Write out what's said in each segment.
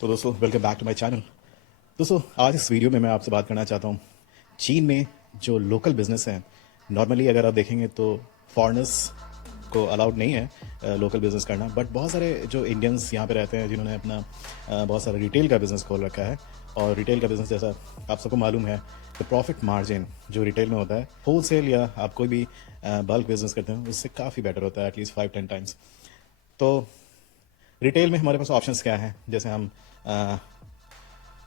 तो दोस्तों welcome back to my channel. दोस्तों आज इस वीडियो में मैं आपसे बात करना चाहता हूँ चीन में जो लोकल बिजनेस हैं। नॉर्मली अगर आप देखेंगे तो फॉरेनर्स को अलाउड नहीं है लोकल बिजनेस करना, बट बहुत सारे जो इंडियंस यहाँ पे रहते हैं जिन्होंने अपना बहुत सारा रिटेल का बिजनेस खोल रखा है। और रिटेल का बिजनेस जैसा आप सबको मालूम है तो प्रॉफिट मार्जिन जो रिटेल में होता है होल सेल या आप कोई भी बल्क बिजनेस करते हैं उससे काफ़ी बेटर होता है, एटलीस्ट 5-10 टाइम्स। तो रिटेल में हमारे पास ऑप्शंस क्या हैं, जैसे हम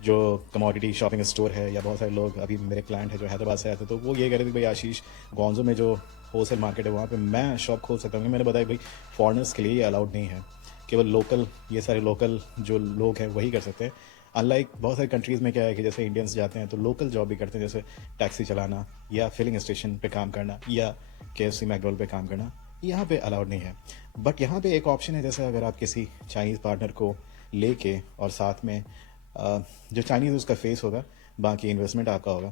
जो कमोडिटी शॉपिंग स्टोर है, या बहुत सारे लोग अभी मेरे क्लाइंट है जो हैदराबाद से आए थे तो वो ये कह रहे थे भाई आशीष गोंजो में जो होलसेल मार्केट है वहाँ पे मैं शॉप खोल सकता हूँ। मैंने बताया भाई फॉरेनर्स के लिए ये अलाउड नहीं है, केवल लोकल, ये सारे लोकल जो लोग हैं वही कर सकते हैं। अनलाइक बहुत सारी कंट्रीज़ में क्या है कि जैसे इंडियंस जाते हैं तो लोकल जॉब भी करते हैं, जैसे टैक्सी चलाना या फिलिंग स्टेशन पे काम करना या KFC मैकडोनल्ड पे काम करना, यहाँ पे अलाउड नहीं है। बट यहाँ पे एक ऑप्शन है, जैसे अगर आप किसी चाइनीज़ पार्टनर को लेके और साथ में जो चाइनीज़ उसका फेस होगा, बाकी इन्वेस्टमेंट आपका होगा।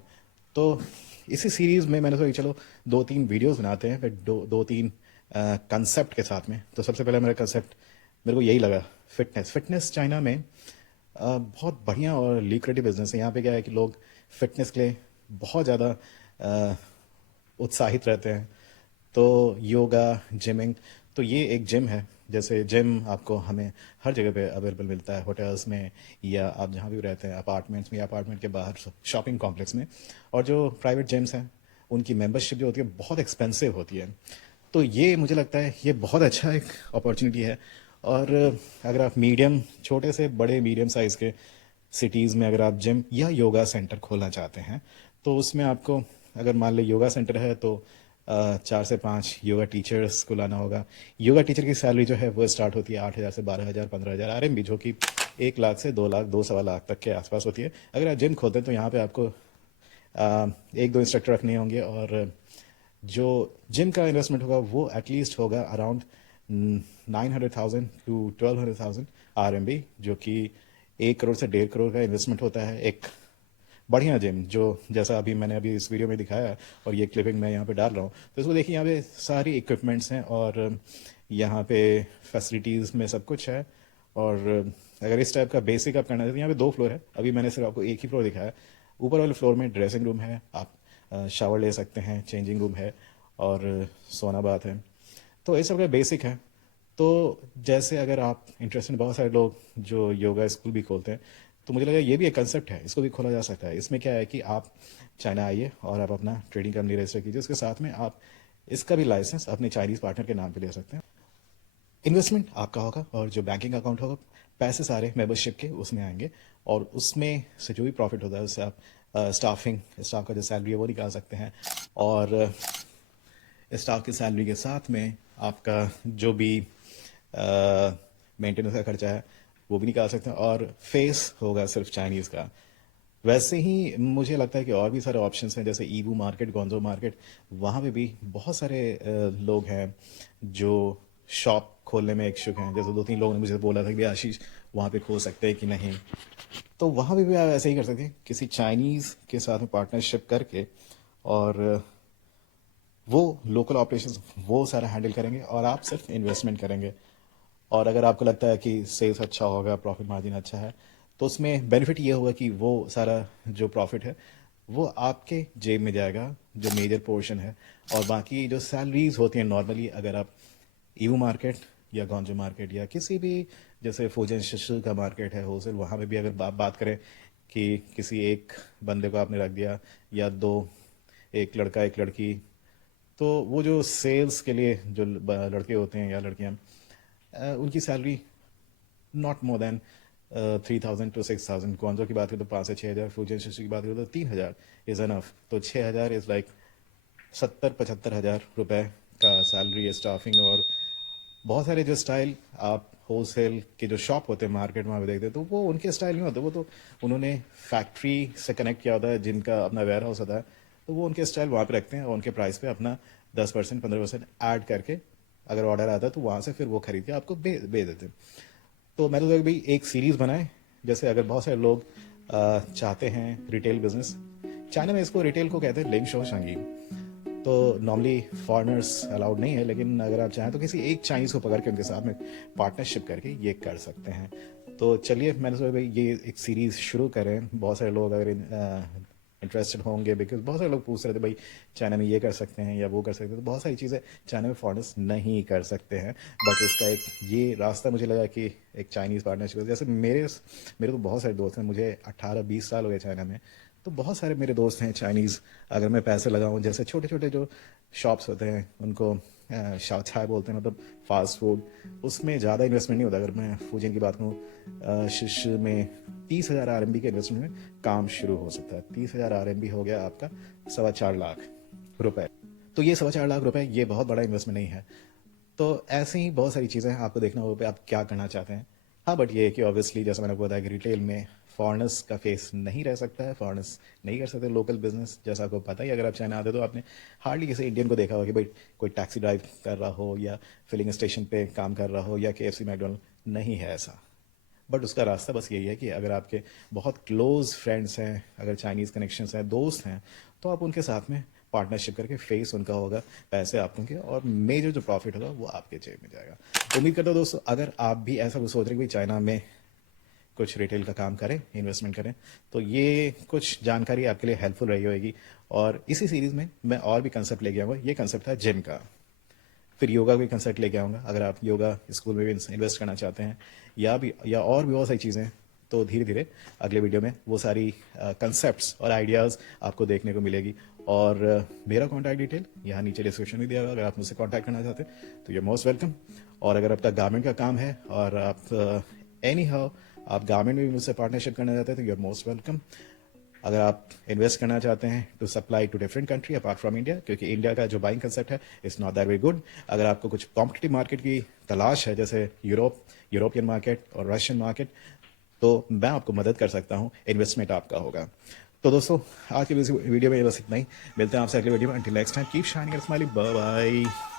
तो इसी सीरीज़ में मैंने सोचा चलो 2-3 वीडियोस बनाते हैं, फिर दो तीन कंसेप्ट के साथ में। तो सबसे पहले मेरा कंसेप्ट मेरे को यही लगा, फिटनेस चाइना में बहुत बढ़िया और ल्यूक्रेटिव बिजनेस है। यहाँ पे क्या है कि लोग फिटनेस के लिए बहुत ज़्यादा उत्साहित रहते हैं। तो योगा, जिमिंग, तो ये एक जिम है। जैसे जिम आपको हमें हर जगह पे अवेलेबल मिलता है, होटल्स में या आप जहाँ भी रहते हैं, अपार्टमेंट्स में या अपार्टमेंट के बाहर शॉपिंग कॉम्प्लेक्स में। और जो प्राइवेट जिम्स हैं उनकी मेंबरशिप जो होती है बहुत एक्सपेंसिव होती है। तो ये मुझे लगता है ये बहुत अच्छा एक अपॉर्चुनिटी है। और अगर आप मीडियम, छोटे से बड़े मीडियम साइज़ के सिटीज़ में अगर आप जिम या योगा सेंटर खोलना चाहते हैं तो उसमें आपको, अगर मान लें योगा सेंटर है तो 4 से 5 योगा टीचर्स को लाना होगा। योगा टीचर की सैलरी जो है वो स्टार्ट होती है 8,000 से 12,000 15,000 RMB, जो कि 1 लाख से 2 लाख 2 सवा लाख तक के आसपास होती है। अगर आप जिम खोलते हैं तो यहाँ पे आपको 1-2 इंस्ट्रक्टर रखने होंगे, और जो जिम का इन्वेस्टमेंट होगा वो एटलीस्ट होगा अराउंड 900,000 to 1,200,000 RMB, जो कि 1 करोड़ से 1.5 करोड़ का इन्वेस्टमेंट होता है एक बढ़िया जिम, जो जैसा अभी मैंने अभी इस वीडियो में दिखाया है और ये क्लिपिंग मैं यहाँ पे डाल रहा हूँ। तो इसको देखिए, यहाँ पे सारी इक्विपमेंट्स हैं और यहाँ पे फैसिलिटीज़ में सब कुछ है। और अगर इस टाइप का बेसिक आप करना चाहते हैं, यहाँ पे 2 फ्लोर है, अभी मैंने सिर्फ आपको एक ही फ्लोर दिखाया है। ऊपर वाले फ्लोर में ड्रेसिंग रूम है, आप शावर ले सकते हैं, चेंजिंग रूम है और सोना बाथ है। तो ये सब का बेसिक है। तो जैसे अगर आप इंटरेस्टेड, बहुत सारे लोग जो योगा स्कूल भी खोलते हैं, तो मुझे लगा ये भी एक कंसेप्ट है, इसको भी खोला जा सकता है। इसमें क्या है कि आप चाइना आइए और आप अपना ट्रेडिंग कंपनी रजिस्टर कीजिए, उसके साथ में आप इसका भी लाइसेंस अपने चाइनीज़ पार्टनर के नाम पे ले सकते हैं। इन्वेस्टमेंट आपका होगा और जो बैंकिंग अकाउंट होगा, पैसे सारे मेंबरशिप के उसमें आएंगे, और उसमें से जो भी प्रॉफिट होता है उससे आप स्टाफ का जो सैलरी है वो निकाल सकते हैं। और स्टाफ की सैलरी के साथ में आपका जो भी मेंटेनेंस का खर्चा है वो भी निकाल सकते हैं, और फेस होगा सिर्फ चाइनीज़ का। वैसे ही मुझे लगता है कि और भी सारे ऑप्शंस हैं, जैसे ईवू मार्केट, गोंजो मार्केट, वहाँ पे भी बहुत सारे लोग हैं जो शॉप खोलने में इच्छुक हैं। जैसे 2-3 लोगों ने मुझे बोला था कि भैया आशीष वहाँ पे खोल सकते हैं कि नहीं। तो वहाँ पे भी आप ऐसे ही कर सकते हैं, किसी चाइनीज़ के साथ में पार्टनरशिप करके, और वो लोकल ऑपरेशंस वो सारा हैंडल करेंगे और आप सिर्फ इन्वेस्टमेंट करेंगे। और अगर आपको लगता है कि सेल्स अच्छा होगा, प्रॉफिट मार्जिन अच्छा है, तो उसमें बेनिफिट ये होगा कि वो सारा जो प्रॉफिट है वो आपके जेब में जाएगा, जो मेजर पोर्शन है। और बाकी जो सैलरीज होती हैं नॉर्मली, अगर आप ईवू मार्केट या गौंजो मार्केट या किसी भी, जैसे फूजन शिशु का मार्केट है होलसेल, वहाँ पे भी अगर बात करें कि किसी एक बंदे को आपने रख दिया या दो, एक लड़का एक लड़की, तो वो जो सेल्स के लिए जो लड़के होते हैं या लड़कियां, उनकी salary not more than 3,000 to 6,000। कौनजो की बात करें तो 5 से 6 हज़ार, फूजन शिशु की बात करें तो 3,000 इज़ अनफ। तो 6,000 इज़ लाइक 70-75 हज़ार रुपए का सैलरी है स्टाफिंग। और बहुत सारे जो स्टाइल आप होलसेल के जो शॉप होते हैं मार्केट में आप देखते हैं, तो वो उनके स्टाइल नहीं होते, वो तो उन्होंने फैक्ट्री से कनेक्ट किया होता है, जिनका अपना वेयर हाउस होता है, तो वो उनके स्टाइल वहाँ पे रखते हैं और उनके प्राइस पे अपना 10% 15% ऐड करके, अगर ऑर्डर आता है तो वहाँ से फिर वो खरीद के आपको भेज देते हैं। तो मैं तो भाई एक सीरीज़ बनाए, जैसे अगर बहुत सारे लोग चाहते हैं रिटेल बिजनेस, चाइना में इसको रिटेल को कहते हैं लिंग शो शंगी। तो नॉर्मली फॉरेनर्स अलाउड नहीं है, लेकिन अगर आप चाहें तो किसी एक चाइनीज़ को पकड़ के उनके साथ में पार्टनरशिप करके ये कर सकते हैं। तो चलिए मैंने सोचा भाई ये एक सीरीज़ शुरू करें। बहुत सारे लोग अगर इंटरेस्टेड होंगे, बिकॉज बहुत सारे लोग पूछ रहे थे भाई चाइना में ये कर सकते हैं या वो कर सकते हैं। तो बहुत सारी चीज़ें चाइना में फॉरेनर्स नहीं कर सकते हैं, बट उसका एक ये रास्ता मुझे लगा कि एक चाइनीज़ पार्टनरशिप, जैसे मेरे तो बहुत सारे दोस्त हैं, मुझे 18-20 साल हो गए चाइना में। तो बहुत सारे मेरे दोस्त हैं चाइनीज़। अगर मैं पैसे लगाऊं, जैसे छोटे छोटे जो शॉप्स होते हैं उनको शाओ चाय बोलते हैं, मतलब फास्ट फूड, उसमें ज़्यादा इन्वेस्टमेंट नहीं होता। अगर मैं फूजिन की बात करूँ, शिश में 30,000 RMB के इन्वेस्टमेंट में काम शुरू हो सकता है। 30,000 RMB हो गया आपका 4.25 लाख रुपए। तो ये 4.25 लाख रुपए ये बहुत बड़ा इन्वेस्टमेंट नहीं है। तो ऐसे ही बहुत सारी चीज़ें हैं, आपको देखना होगा आप क्या करना चाहते हैं। हाँ, बट ये है कि ऑब्वियसली जैसा मैंने आपको बताया कि रिटेल में फॉरेनर्स का फेस नहीं रह सकता है, फॉरेनर्स नहीं कर सकते लोकल बिजनेस। जैसा आपको पता ही, अगर आप चाइना आते तो आपने हार्डली किसी इंडियन को देखा होगा कि भाई कोई टैक्सी ड्राइव कर रहा हो या फिलिंग स्टेशन पे काम कर रहा हो या KFC मैकडोनल्ड, नहीं है ऐसा। बट उसका रास्ता बस यही है कि अगर आपके बहुत क्लोज फ्रेंड्स हैं, अगर चाइनीज़ कनेक्शंस हैं, दोस्त हैं, तो आप उनके साथ में पार्टनरशिप करके फेस उनका होगा, पैसे आप होंगे और मेजर जो प्रॉफिट होगा वो आपके जेब में जाएगा। उम्मीद करता हूँ दोस्तों, अगर आप भी ऐसा कुछ सोच रहे हैं कि भाई चाइना में कुछ रिटेल का काम करें, इन्वेस्टमेंट करें, तो ये कुछ जानकारी आपके लिए हेल्पफुल रही होगी। और इसी सीरीज़ में मैं और भी कंसेप्ट लेके आऊँगा। ये कंसेप्ट था जिम का, फिर योगा का कंसेप्ट लेके आऊँगा। अगर आप योगा स्कूल में भी इन्वेस्ट करना चाहते हैं या और भी बहुत सारी चीज़ें, तो धीरे धीरे अगले वीडियो में वो सारी कंसेप्ट्स और आइडियाज़ आपको देखने को मिलेगी। और मेरा कॉन्टैक्ट डिटेल यहाँ नीचे डिस्क्रिप्शन में दिया हुआ है। अगर आप मुझसे कॉन्टैक्ट करना चाहते हैं तो यू मोस्ट वेलकम। और अगर आपका गारमेंट का काम है और आप एनी हाउ आप गारमेंट में भी मुझसे पार्टनरशिप करना चाहते हैं तो यू आर मोस्ट वेलकम। अगर आप इन्वेस्ट करना चाहते हैं to supply to different country apart from India, क्योंकि इंडिया का जो बाइंग कंसेप्ट है it's not that very good. अगर आपको कुछ कॉम्पिटिटिव मार्केट की तलाश है, जैसे यूरोपियन मार्केट और रशियन मार्केट, तो मैं आपको मदद कर सकता हूँ। इन्वेस्टमेंट आपका होगा। तो दोस्तों, आज की वीडियो में बस इतना ही। मिलते हैं आपसे अगले वीडियो में। Until next time, keep shining and smiling. Bye bye.